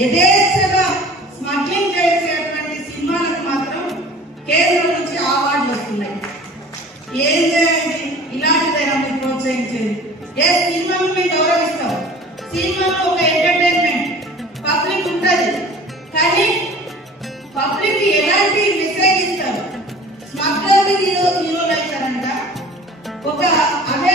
యథేచ్ఛగా స్మగ్లింగ్ చేసేటువంటి సినిమాలకు మాత్రం కేంద్రం నుంచి అవార్డులు వస్తున్నాయి. ఏం చేయాలి? ఇలాంటిదైనా మీరు ప్రోత్సహించేది. ఏ సినిమాను మేము గౌరవిస్తాం. సినిమాలో ఒక ఎంటర్టైన్మెంట్, పబ్లిక్